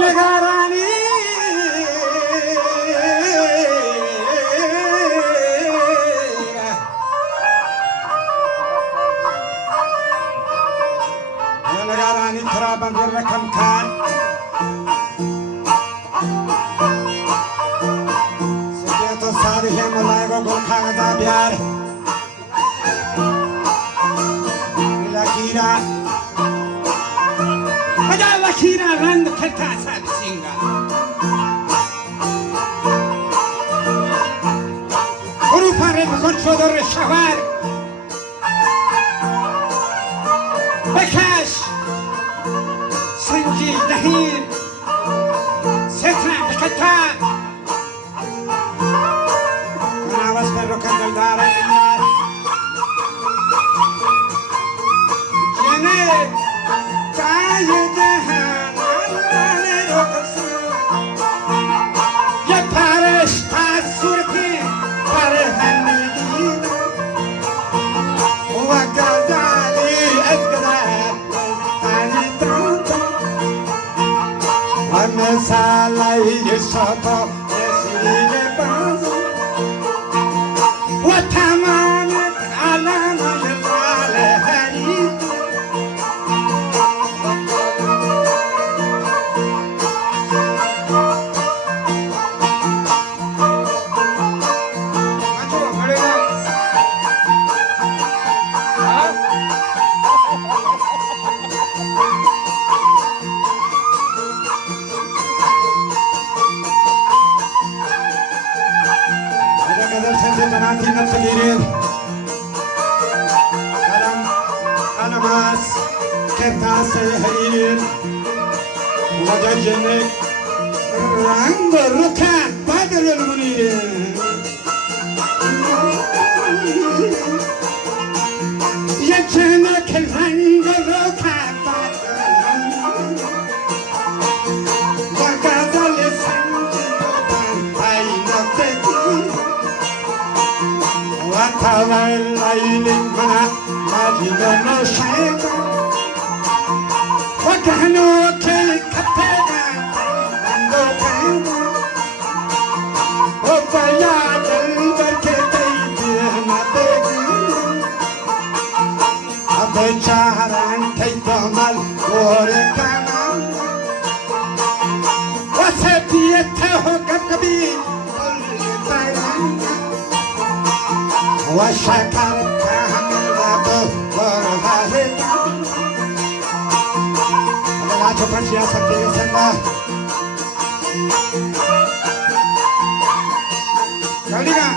نگارانی نگارانی ترا بندر رکم کن سکه تو ساری ہے ملائے گو گل کھاگتا بیار لکیرا بجا لکیرا رند کھلتا سب سنگا حروفا بکن شدر شوار بکش سنجی دهین سترن بکتا من آواز پر رو کندل داره جنه تای دهن آلانه رو کسون یه پرش از صورتی پر همیدین و گردالی اتگدر تانی تانتا و مثالی شاطا رسیل بازو و تمامت علم جلال حرید جناتی نفس گیرید علماس کرتاس حریر وجه جنک رنگ رکن بدر المنیر یه جنک رنگ رکن بدر المنیر و غزل سنگی بودن اینک بگیر وطول عين منا ماجد نشيط وكهنو كل كتنا عندو كينا وبياد البركتين ما بيجي أبي شهران تيتمل وركنا وسبيته كبكبي كل بيان وشكرت حمله ورهاهك لا تفرش يا سكي سنة كوليغا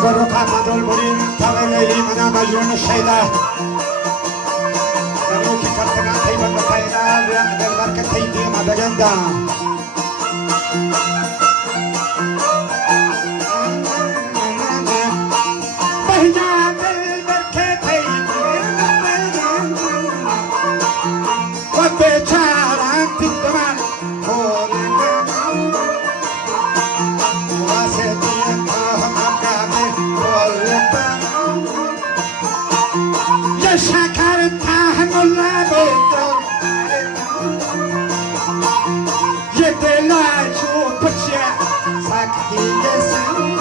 Gorroka padol borin taveli mana majrun shayda Dano ki kartaga thayban thayda ya adar barka thaydi ma baganda bahja dil barka thaydi wa bechara tidman شكر تحمل بودم يدلا شو بچه سكتي يسن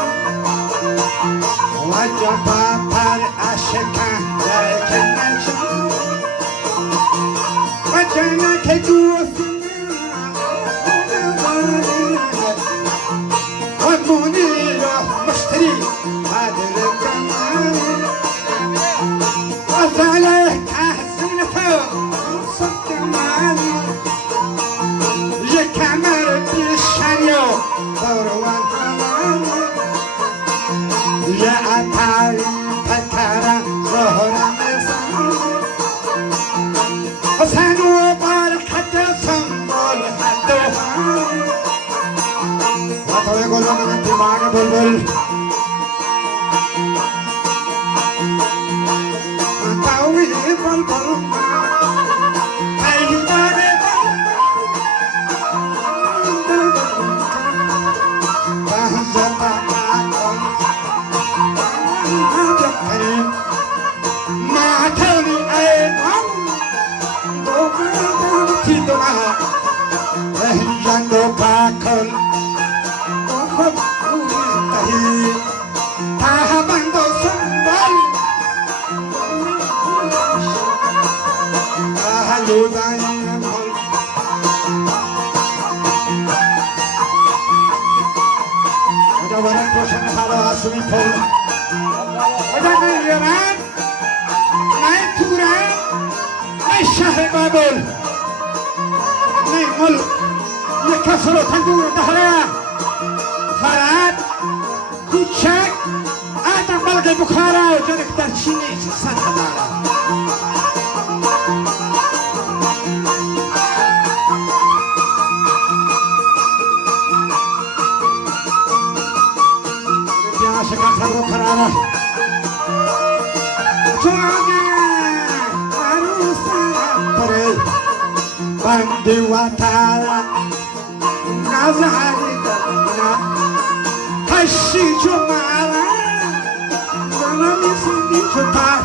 وجبا پر عشقا لكن نشان وجنا كدوسنا ومنير مشتري هذا الكمان وزاله تحسنته صدق مالي يكمر بالشريو فروان حمامي يا أتاري تكارا ظهر شهر بابل مل کسر و تنگور دهره فراد کوچک آدم بلغ بخارا و جنک در چینی 100,000 شکر خبرو قراره بندی و تارا نزاری دارا کشی جمعه زنمی سندی چطور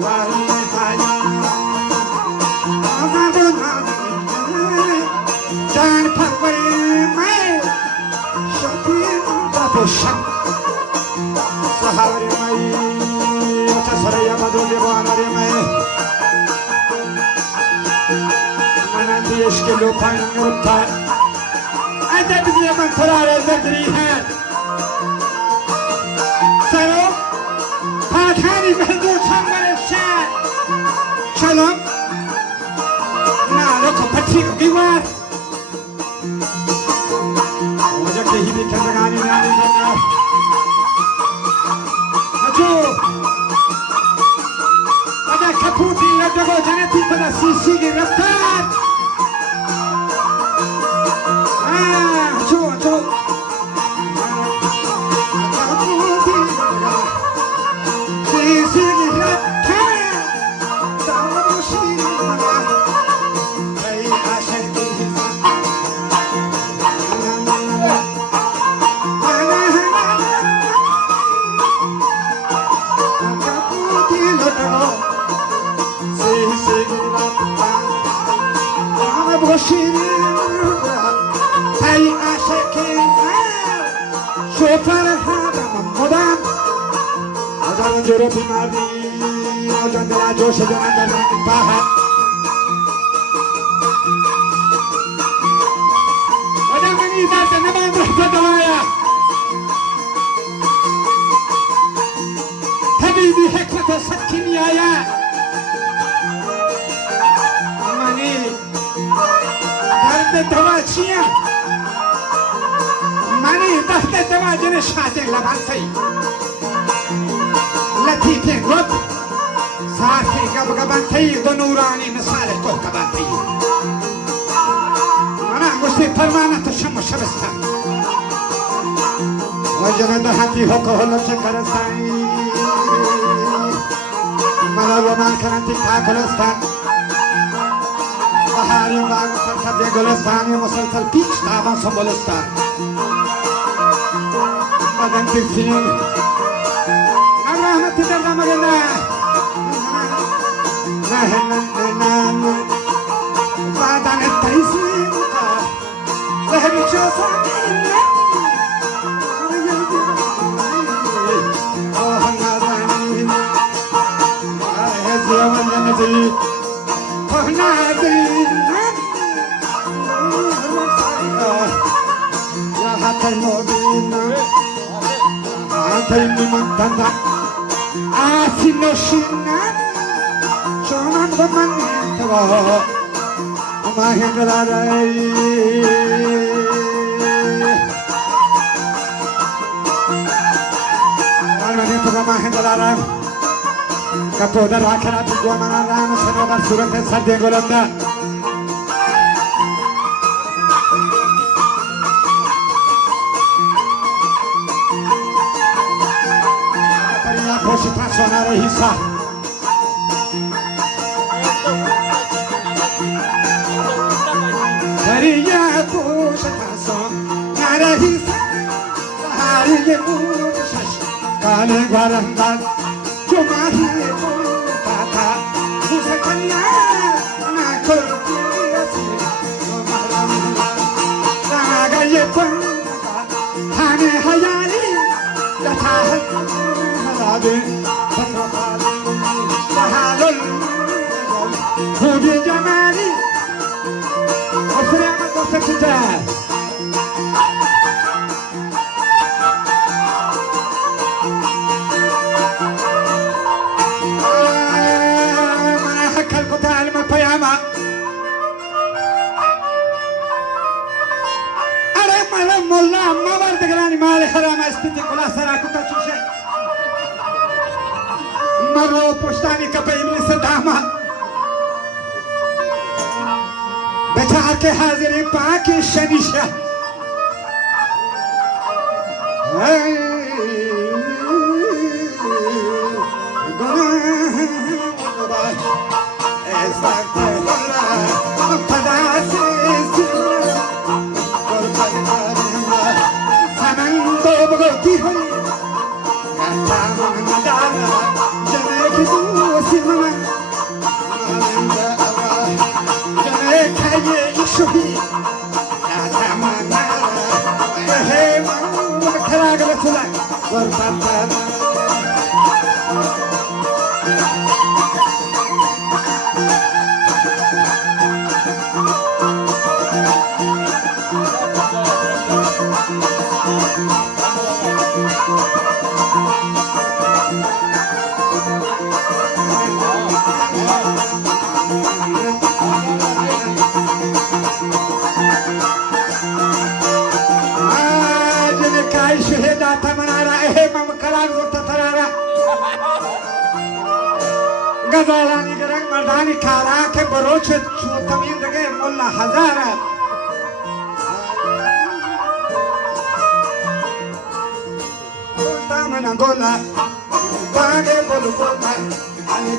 ولی حیان آمدن جان پروری می شکیم بپوشم سهاری می چسره یمدولی باناری می يشكلوا فنوتا أدب من قرار البدريها سرو هاتاني بهدو تنبر الشعر شلوم نالوكو بطيقو بيوار وجاك هيدي كزغاني نالي جنة أجو وجاك كبوتي لدغو جنتي تدا سيسيغي رفتار جورو بیماری آجان دل جوش جان در رنگ پاها وجه منی درد نمان رحمت دوایا طبیبی حکمت صد کیمیایا منی درد دوا چیه منی درد دوا جن شاده لبانتی لطیفه گفت ساعتی گبگبانتی دو نورانی مثال کو گبانتی من انگشتی پروانه شم و شبستان و جنده هتی حق هلو شکرستانی ملا و من کرنتی کاکلستان بهاری و باغ سرسبز گلستانی مسلسل پیچ تابان سنبولستان بدن تکسین رحمت دردم گنده بعدن التيسير ذهبي شوفاني Kapoda rakana tu gua mana ram sarva surat sarde golanda Pariya khoshi ta sonare hissa ye muchash kale gwarandan chumahi tata musakanya na korti asi maharamla naga ye panga hane hayali yatha halade fatrapali sahalul khudi jamali ofrema dostata والله ما برد قراني مالي حرام استدي كلا سرا كنت تشوشي مرو پشتانی کپی من صداما بچار के हाजिरी पाके शनिशा गजालानी गरंग मर्दानी खारा के बरोच तमीन दगे मोल्ला हजारा तामना गोला बागे बोल बोला अने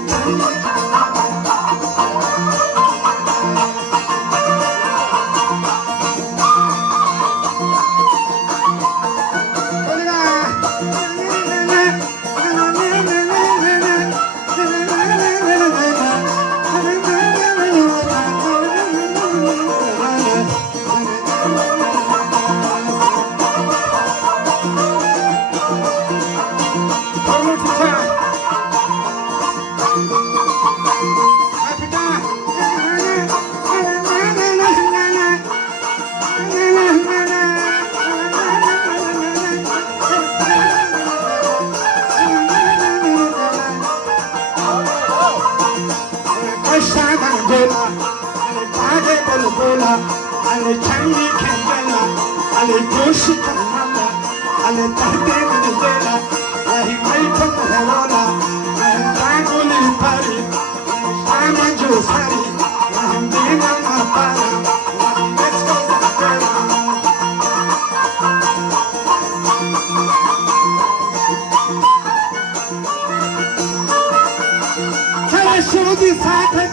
ale changi kendala ale joshi kamala ale tahte mandela wahi mai pamhala tangoli pari ama jo sari dina mapara let's go Chala shodi sath